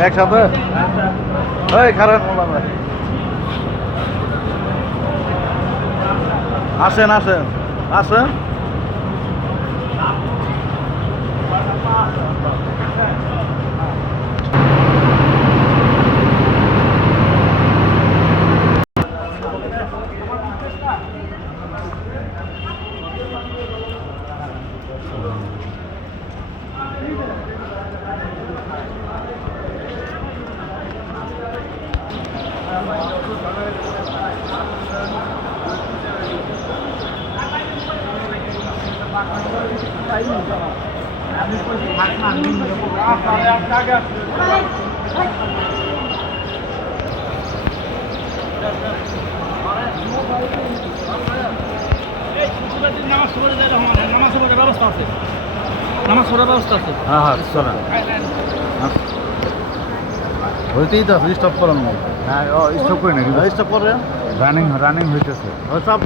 একসাথে এই খারাপ বললাম আসেন আসেন আসেন নামাজ পড়ার ব্যবস্থা আছে। হ্যাঁ হ্যাঁ চলেন হইতেই তো স্টপ করেন না হ্যাঁ স্টপ করি নাকি স্টপ করেন রানিং রানিং হইতেছে চাপ